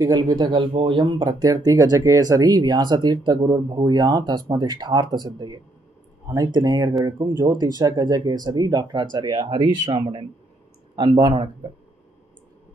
कल्पितकल्पोऽयं प्रत्यर्थी கஜகேசரி வியாசதீர்த்த குருர் பூயா தஸ்மதிஷ்டார்த்த சித்தையே அனைத்து நேயர்களுக்கும் ஜோதிஷ கஜகேசரி டாக்டர் ஆச்சாரியா ஹரீஷ் ராமனின் அன்பான வணக்கங்கள்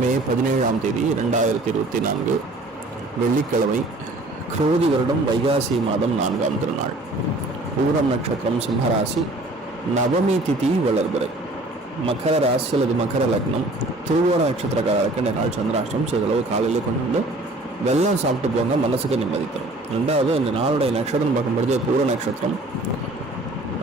மே பதினேழாம் தேதி இரண்டாயிரத்தி இருபத்தி நான்கு வெள்ளிக்கிழமை குரோதி வருடம் வைகாசி மாதம் நான்காம் திருநாள். பூரம் நட்சத்திரம் சிம்மராசி நவமி திதி வளர்பிறை மகர ராசி அல்லது மகர லக்னம் திருவோண நட்சத்திரக்காரருக்கு இந்த நாள் சந்திராஷ்டம் சிறிதளவு காலையில் கொண்டு வந்து வெள்ளம் சாப்பிட்டு போங்க மனசுக்கு நிம்மதி தரும். ரெண்டாவது இந்த நாளுடைய நட்சத்திரம் பார்க்கும்பொழுது பூர நட்சத்திரம்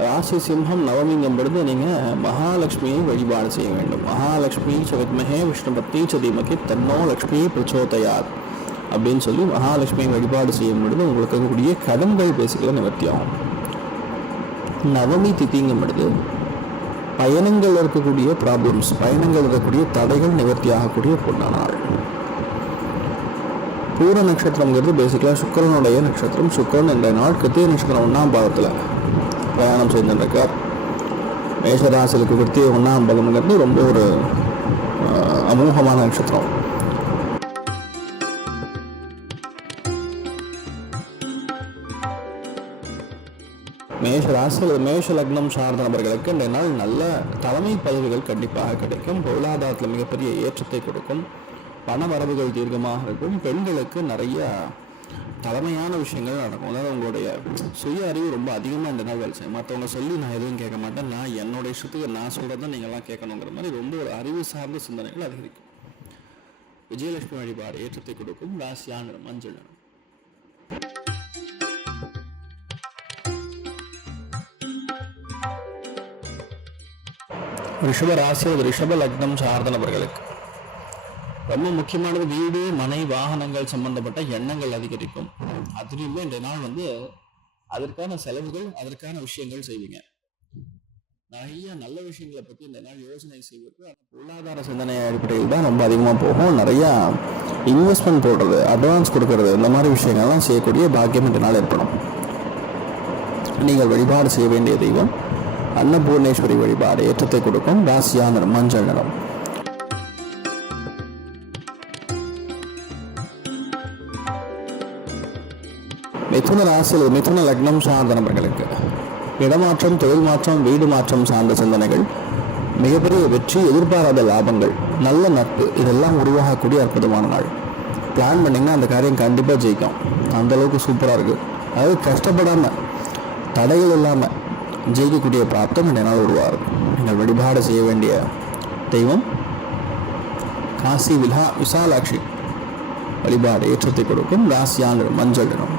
ராசி சிம்ஹம் நவமிங்கும் பொழுது நீங்கள் மகாலட்சுமியை வழிபாடு செய்ய வேண்டும். மகாலட்சுமி சவித்மகே விஷ்ணுபத்தி சதிமகி தன்னோ லக்ஷ்மி பிரச்சோதயார் அப்படின்னு சொல்லி மகாலட்சுமியை வழிபாடு செய்யும் பொழுது உங்களுக்கு இருக்கக்கூடிய கடன்கள் பேசிக்கல நிவர்த்தியாகும். நவமி திதிங்கும் பொழுது பயணங்கள் இருக்கக்கூடிய ப்ராப்ளம்ஸ் பயணங்கள் இருக்கக்கூடிய தடைகள் நிவர்த்தி ஆகக்கூடிய பொண்ணான நாள் பூர நட்சத்திரங்கிறது பேசிக்கலாக சுக்கரனுடைய நட்சத்திரம். சுக்கரன் என்ற நாள் கிருத்திய நட்சத்திரம் ஒன்றாம் பாதத்தில். பிரயாணம் செஞ்சுருக்கார் மேஷராசிலுக்கு கிருத்திய ஒன்றாம் பாதம்ங்கிறது ரொம்ப ஒரு அமோகமான நட்சத்திரம். மேஷ ராசியில் மேஷ லக்னம் சார்ந்த நபர்களுக்கு இந்த நாள் நல்ல தலைமை பதவிகள் கண்டிப்பாக கிடைக்கும். பொருளாதாரத்தில் மிகப்பெரிய ஏற்றத்தை கொடுக்கும். பண வரவுகள் தீர்க்கமாக இருக்கும். பெண்களுக்கு நிறைய தலைமையான விஷயங்கள் நடக்கும். அதாவது உங்களுடைய சுய அறிவு ரொம்ப அதிகமாக இந்த நாள் வேலை செய்யும். மற்றவங்க சொல்லி நான் எதுவும் கேட்க மாட்டேன். நான் என்னோட இஷ்டத்துக்கு நான் சொல்கிறத நீங்கள்லாம் கேட்கணுங்கிற மாதிரி ரொம்ப ஒரு அறிவு சார்ந்த சிந்தனைகள் அதிகரிக்கும். விஜயலட்சுமி வழிபாடு ஏற்றத்தை கொடுக்கும் ராசியான மஞ்சள். நிறம் ரிஷப ராசி ரிஷப லக்னம் சார்ந்த நபர்களுக்கு ரொம்ப முக்கியமானது வீடு மனை வாகனங்கள் சம்பந்தப்பட்ட எண்ணங்கள் அதிகரிக்கும். அதுலேயுமே இந்த நாள் வந்து அதற்கான செலவுகள் அதற்கான விஷயங்கள் செய்வீங்க. நிறைய நல்ல விஷயங்களை பற்றி இந்த நாள் யோசனை செய்வது அந்த பொருளாதார சிந்தனை அடிப்படையில் தான் ரொம்ப அதிகமாக போகும். நிறையா இன்வெஸ்ட்மெண்ட் போடுறது அட்வான்ஸ் கொடுக்கறது இந்த மாதிரி விஷயங்கள்லாம் செய்யக்கூடிய பாக்கியம் இந்த நாள் ஏற்படும். நீங்கள் வழிபாடு செய்ய வேண்டிய தெய்வம் அன்னபூர்ணேஸ்வரி வழிபாடு ஏற்றத்தை கொடுக்கும் ராசியா நிறம் மஞ்சள் நிறம். மிதுன ராசியில் மிதுன லக்னம் சார்ந்த நபர்களுக்கு. இடமாற்றம் தொழில் மாற்றம் வீடு மாற்றம் சார்ந்த சிந்தனைகள் மிகப்பெரிய வெற்றி எதிர்பாராத லாபங்கள் நல்ல நட்பு இதெல்லாம் உருவாகக்கூடிய அற்புதமான நாள். பிளான் பண்ணிங்கன்னா அந்த காரியம் கண்டிப்பாக ஜெயிக்கும். அந்த அளவுக்கு சூப்பராக இருக்குது அதாவது கஷ்டப்படாமல் தடைகள் இல்லாமல் ஜெயிக்கக்கூடிய பிராப்தம் இந்த நாள் உருவாகும். நீங்கள் வழிபாடு செய்ய வேண்டிய தெய்வம் காசி விலா விசாலாட்சி. வழிபாடு ஏற்றத்தை கொடுக்கும். ராசியான மஞ்சள் நிறம்.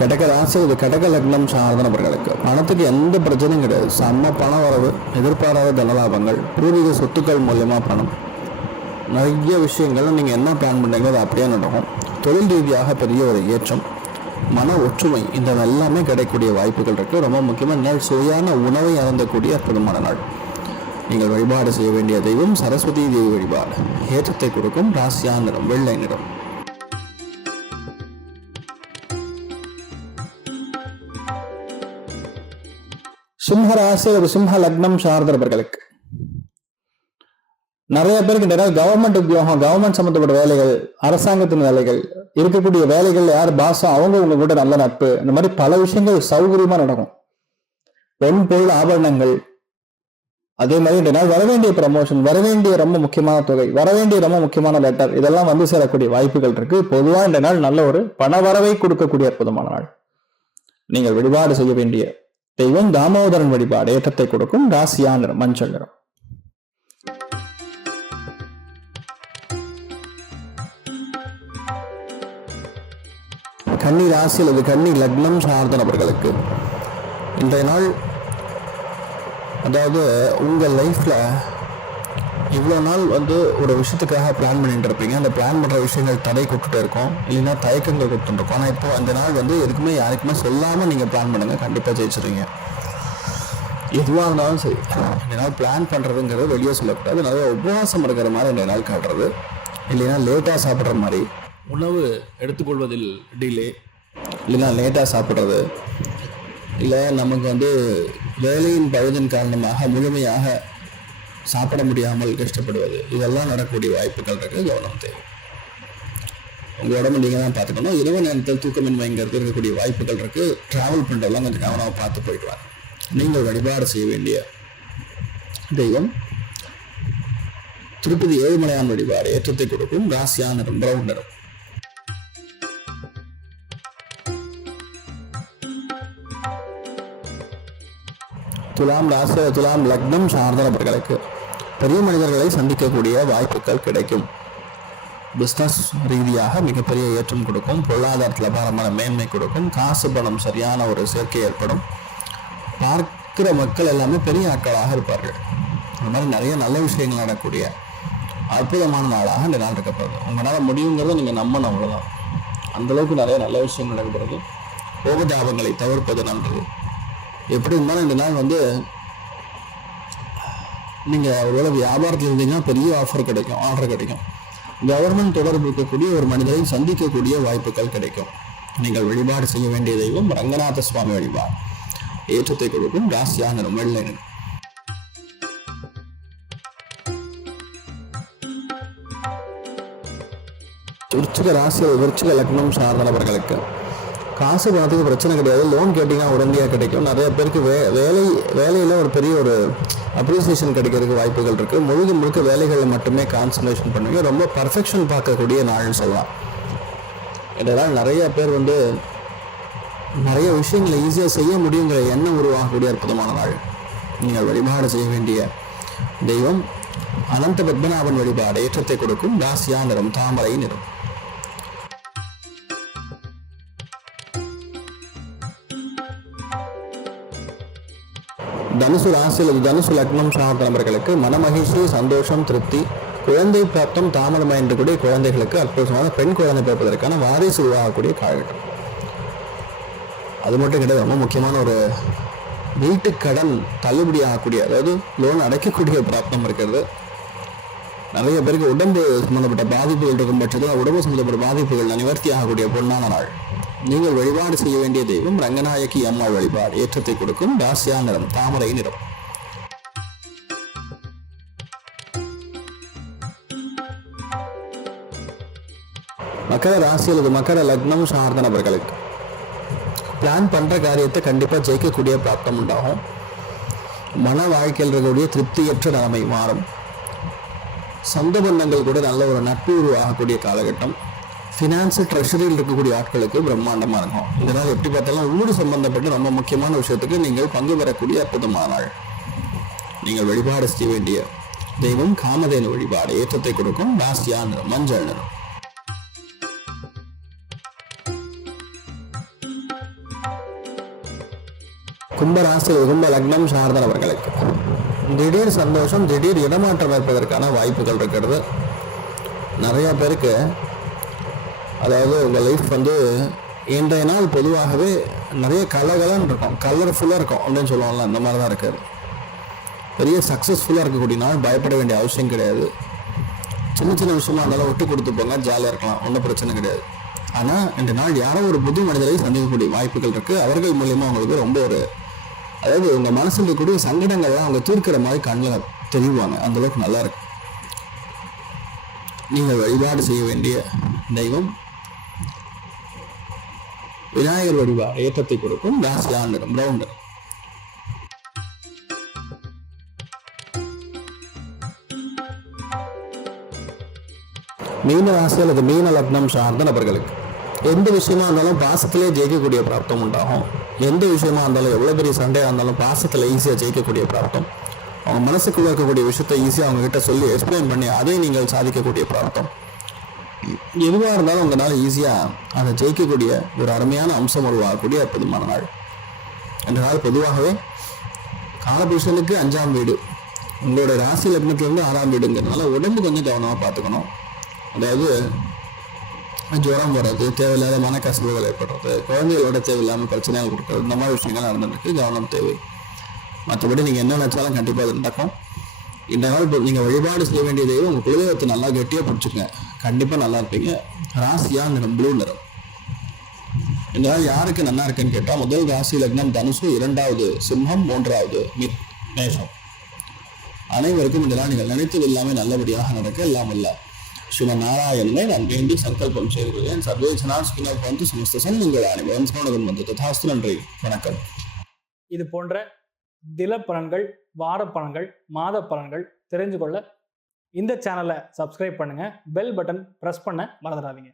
கடக ராசி இது கடக லக்னம் சார்ந்த நபர்களுக்கு. பணத்துக்கு எந்த பிரச்சனையும் கிடையாது. செம்ம பண வரவு எதிர்பாராத தனலாபங்கள் பூர்வீக சொத்துக்கள் மூலயமா பணம். நிறைய விஷயங்கள் நீங்கள் என்ன பிளான் பண்ணுறீங்களோ அது அப்படியே நடக்கும். தொழில் ரீதியாக பெரிய ஒரு ஏற்றம். மன ஒற்றுமை இந்த எல்லாமே கிடைக்கக்கூடிய வாய்ப்புகள் இருக்குது ரொம்ப முக்கியமாக நாள் சுவையான உணவை அறந்தக்கூடிய அற்புதமான நாள். நீங்கள் வழிபாடு செய்ய வேண்டிய தெய்வம் சரஸ்வதி தேவி வழிபாடு. ஏற்றத்தை கொடுக்கும் ராசியா நிறம் வெள்ளை நிறம். சிம்ம ராசி ஒரு சிம்ம லக்னம் சார்ந்தவர்களுக்கு நிறைய பேருக்கு இந்த கவர்மெண்ட் உத்தியோகம் கவர்மெண்ட் சம்பந்தப்பட்ட வேலைகள் அரசாங்கத்தின் வேலைகள் இருக்கக்கூடிய வேலைகள் யார் பாசம் அவங்க உங்க கூட நல்ல நட்பு இந்த மாதிரி பல விஷயங்கள் சௌகரியமா நடக்கும். பெண் பொருள் ஆபரணங்கள். அதே மாதிரி இந்த நாள் வரவேண்டிய ப்ரமோஷன் வரவேண்டிய ரொம்ப முக்கியமான தொகை வரவேண்டிய ரொம்ப முக்கியமான லெட்டர் இதெல்லாம் வந்து சேரக்கூடிய வாய்ப்புகள் இருக்கு. பொதுவாக இந்த நாள் நல்ல ஒரு பண வரவை கொடுக்கக்கூடிய அற்புதமான நாள். நீங்கள் வழிபாடு செய்ய வேண்டிய தெய்வம் தாமோதரன் வழிபாடு ஏற்றத்தை கொடுக்கும் ராசியா நிறம் மஞ்சள் நிறம் கன்னி ராசி அல்லது கன்னி லக்னம் சார்ந்த நபர்களுக்கு இன்றைய நாள் அதாவது உங்கள் லைஃப்பில் இவ்வளோ நாள் வந்து ஒரு விஷயத்துக்காக பிளான் பண்ணிட்டு இருப்பீங்க அந்த பிளான் பண்ணுற விஷயங்கள் தடை கொடுத்துட்டு இருக்கோம். இல்லைன்னா தயக்கங்கள் கொடுத்துட்டு ஆனால் இப்போ அந்த நாள் வந்து எதுக்குமே யாருக்குமே சொல்லாமல் நீங்கள் பிளான் பண்ணுங்கள் கண்டிப்பாக ஜெயிச்சிருவீங்க. எதுவாக இருந்தாலும் சரி. இந்த நாள் பிளான் பண்ணுறதுங்கிறது வெளியே சொல்லக்கூடாது. நிறைய உபவாசம் இருக்கிற மாதிரி இந்த நாள் காட்டுறது. இல்லைன்னா லேட்டாக சாப்பிட்ற மாதிரி உணவு எடுத்துக்கொள்வதில் டிலே இல்லைன்னா லேட்டாக சாப்பிட்றது. இல்லை நமக்கு வந்து வேலையின் பழுதின் காரணமாக முழுமையாக சாப்பிட முடியாமல் கஷ்டப்படுவது. இதெல்லாம் நடக்கக்கூடிய வாய்ப்புகள் இருக்குது கவனம் தேவை. உங்கள் உடம்பு நீங்கள் தான் பார்த்துக்கணும். இரவு நேரத்தில் தூக்கமின்மைங்கிறது இருக்கக்கூடிய வாய்ப்புகள் இருக்குது ட்ராவல் பண்ணுறதெல்லாம் கொஞ்சம் கவனமாக பார்த்து போயிடுவாங்க நீங்கள் வழிபாடு செய்ய வேண்டிய தெய்வம். திருப்பதி ஏழுமலையான் வழிபாடு ஏற்றத்தை கொடுக்கும் ராசியான நிறம் பிரவுன் நிறம் துலாம் ராசி துலாம் லக்னம் சார்ந்த நபர்களுக்கு பெரிய மனிதர்களை சந்திக்கக்கூடிய வாய்ப்புகள் கிடைக்கும். பிஸ்னஸ் ரீதியாக மிகப்பெரிய ஏற்றம் கொடுக்கும். பொருளாதாரத்தில் அபாரமான மேன்மை கொடுக்கும். காசு பணம் சரியான ஒரு சேர்க்கை ஏற்படும். பார்க்கிற மக்கள் எல்லாமே பெரிய ஆட்களாக இருப்பார்கள். இந்த மாதிரி நிறைய நல்ல விஷயங்கள் நடக்கக்கூடிய அற்புதமான நாளாக இந்த நாள் இருக்கப்படுது உங்களால் முடியுங்கிறத நீங்கள் நம்பணும் அவ்வளோதான் அந்தளவுக்கு நிறைய நல்ல விஷயங்கள் நடக்கப்படுது கோபதாபங்களை தவிர்ப்பது நல்லது. எப்படி இருந்தாலும் இந்த நாள் வந்து நீங்கள் ஒருவேளை வியாபாரத்தில் இருந்தீங்கன்னா பெரிய ஆஃபர் கிடைக்கும் ஆர்டர் கிடைக்கும். கவர்மெண்ட் தொடர்பு இருக்கக்கூடிய ஒரு மனிதரை சந்திக்கக்கூடிய வாய்ப்புகள் கிடைக்கும். நீங்கள் வழிபாடு செய்ய வேண்டிய தெய்வம் ரங்கநாத சுவாமி வழிபாடு. ஏற்றத்தை கொடுக்கும் ராசியான நிறம் வெள்ளை விருச்சிக ராசி விருச்சிக லக்னம் சார்ந்த நபர்களுக்கு காசு பணத்துக்கு பிரச்சனை கிடையாது. லோன் கேட்டிங்கன்னா உடனடியாக கிடைக்கும். நிறைய பேருக்கு வே வேலை வேலையில் ஒரு பெரிய ஒரு அப்ரிசியேஷன் கிடைக்கிறதுக்கு வாய்ப்புகள் இருக்குது முழுக்க முழுக்க வேலைகளில் மட்டுமே கான்சன்ட்ரேஷன் பண்ணுவீங்க. ரொம்ப பர்ஃபெக்ஷன் பார்க்கக்கூடிய நாள்னு சொல்லலாம். இதனால் நிறைய பேர் வந்து நிறைய விஷயங்களை ஈஸியாக செய்ய முடியுங்கிற எண்ணம் உருவாகக்கூடிய அற்புதமான நாள். நீங்கள் வழிபாடு செய்ய வேண்டிய தெய்வம் அனந்த பத்மநாபன் வழிபாடு ஏற்றத்தை கொடுக்கும் ராசியா நிறம் தாமரை நிறம். தனுசு ராசியில் தனுசு லக்னம் சார்ந்த நபர்களுக்கு மனமகிழ்ச்சி சந்தோஷம் திருப்தி குழந்தை பிராப்தம் தாமதமாக கூடிய குழந்தைகளுக்கு அற்புதமான பெண் குழந்தை பிறப்பதற்கான வாரிசு உருவாகக்கூடிய காலகட்டம். அது மட்டும் கிடையாது ரொம்ப முக்கியமான ஒரு வீட்டு கடன் தள்ளுபடி ஆகக்கூடிய அதாவது லோன் அடைக்கக்கூடிய பிராப்தம் இருக்கிறது. நிறைய பேருக்கு உடம்பு சம்பந்தப்பட்ட பாதிப்புகள் இருக்கும் பட்சத்தில் உடம்பு சம்பந்தப்பட்ட பாதிப்புகள் நிவர்த்தி ஆகக்கூடிய பொன்னான நாள். நீங்கள் வழிபாடு செய்ய வேண்டிய தெய்வம் ரங்கநாயகி அம்மாள் வழிபாடு. ஏற்றத்தை கொடுக்கும் ராசியா நிறம் தாமரை நிறம். மக்கர ராசி அல்லது மக்கர லக்னம் சார்ந்த நபர்களுக்கு பிளான் பண்ற காரியத்தை கண்டிப்பா ஜெயிக்கக்கூடிய பிராப்தம் உண்டாகும். மன வாழ்க்கையில் இருக்கக்கூடிய திருப்தியற்ற நிலைமை மாறும். சொந்த பந்தங்கள் கூட நல்ல ஒரு நட்பு உருவாகக்கூடிய காலகட்டம். ஃபினான்ஸு ட்ரெஷரியில் இருக்கக்கூடிய ஆட்களுக்கு பிரம்மாண்டமாக இருக்கும். இதனால் எப்படி பார்த்தாலும் வீடு சம்பந்தப்பட்ட ரொம்ப முக்கியமான விஷயத்துக்கு நீங்கள் பங்கு பெறக்கூடிய அற்புதமான நாள் நீங்கள் வழிபாடு செய்ய வேண்டிய தெய்வம் காமதேனு வழிபாடு ஏற்றத்தை கொடுக்கும் ராசியா நிறம் மஞ்சள் நிறம். கும்பராசி கும்ப லக்னம் சார்ந்த அவர்களுக்கு திடீர் சந்தோஷம் திடீர் இடமாற்றம் ஏற்பதற்கான வாய்ப்புகள் இருக்கிறது. நிறையா பேருக்கு அதாவது உங்கள் லைஃப் வந்து இன்றைய நாள் பொதுவாகவே நிறைய கலகலன்னு இருக்கும். கலர்ஃபுல்லாக இருக்கும் அப்படின்னு சொல்லுவாங்கல்ல அந்த மாதிரி தான் இருக்காது பெரிய சக்ஸஸ்ஃபுல்லாக இருக்கக்கூடிய நாள் பயப்பட வேண்டிய அவசியம் கிடையாது. சின்ன சின்ன விஷயமா இருந்தாலும் விட்டு கொடுத்து போங்க ஜாலியாக இருக்கலாம். ஒன்றும் பிரச்சனை கிடையாது. ஆனால் இந்த நாள் யாரோ ஒரு புது மனிதரை சந்திக்கக்கூடிய வாய்ப்புகள் இருக்குது அவர்கள் மூலியமாக அவங்களுக்கு ரொம்ப ஒரு அதாவது உங்க மனசில் இருக்கக்கூடிய சங்கடங்கள்லாம் அவங்க தீர்க்கிற மாதிரி கண்ணில் தெரிவாங்க அந்தளவுக்கு நல்லாயிருக்கும் நீங்கள் வழிபாடு செய்ய வேண்டிய தெய்வம் விநாயகர் வழிபாடு ஏற்றத்தை கொடுக்கும் டாஸ் லாண்டரும் ரவுண்டர். மீன ராசி அல்லது மீன லக்னம் சார்ந்த நபர்களுக்கு எந்த விஷயமா இருந்தாலும் பாசத்திலே ஜெயிக்கக்கூடிய பிராப்தம் உண்டாகும். எந்த விஷயமா இருந்தாலும் எவ்வளோ பெரிய சண்டையாக இருந்தாலும் பாசத்தில் ஈஸியாக ஜெயிக்கக்கூடிய பிரார்த்தம் அவங்க மனசுக்குள்ள இருக்கக்கூடிய விஷயத்தை ஈஸியாக அவங்க கிட்ட சொல்லி எக்ஸ்பிளைன் பண்ணி அதை நீங்கள் சாதிக்கக்கூடிய பிரார்த்தம் எதுவாக இருந்தாலும் உங்களால் ஈஸியாக அதை ஜெயிக்கக்கூடிய ஒரு அருமையான அம்சம் உருவாகக்கூடிய அற்புதமான நாள். என்றால் நாள் பொதுவாகவே காலபுருஷனுக்கு அஞ்சாம் வீடு. உங்களோட ராசி லக்னத்துலேருந்து ஆறாம் வீடுங்கிறதுனால உடம்பு கொஞ்சம் கவனமாக பார்த்துக்கணும். அதாவது ஜுரம் வர்றது தேவையில்லாத மனக்கசப்புகள் ஏற்படுறது குழந்தைகளோட தேவையில்லாமல் பிரச்சனைகள் கொடுக்குறது இந்த மாதிரி விஷயங்கள் நடந்துருக்கு கவனம் தேவை மற்றபடி நீங்கள் என்ன நினச்சாலும் கண்டிப்பாக அது நடக்கும் இந்த நாள் நீங்கள் வழிபாடு செய்ய வேண்டிய தெய்வம் உங்கள் குலதெய்வத்தை நல்லா கெட்டியாக பிடிச்சிக்கங்க கண்டிப்பாக நல்லா இருப்பீங்க ராசியா நிறம் ப்ளூ நிறம் இந்த நாள் யாருக்கு நல்லா இருக்குன்னு கேட்டால் முதல் ராசி லக்னம் தனுசு இரண்டாவது சிம்மம் மூன்றாவது மித் மேஷம் அனைவருக்கும் இந்த நாள் நீங்கள் நினைத்தது எல்லாமே நல்லபடியாக நடக்க எல்லாம் இல்லை ஸ்ரீம நாராயணனை நான் வேண்டி சங்கல்பம் செய்கிறேன் சர்வேசனா ஸ்கினப் வந்து சமஸ்த சன்மங்களானி வம்சனோடகன் வந்து ததாஸ்து நன்றி வணக்கம் இது போன்ற தில பலன்கள் வார பலன்கள் மாத பலன்கள் தெரிஞ்சு கொள்ள இந்த சேனலை சப்ஸ்கிரைப் பண்ணுங்கள் பெல் பட்டன் ப்ரெஸ் பண்ண மறந்துடாதீங்க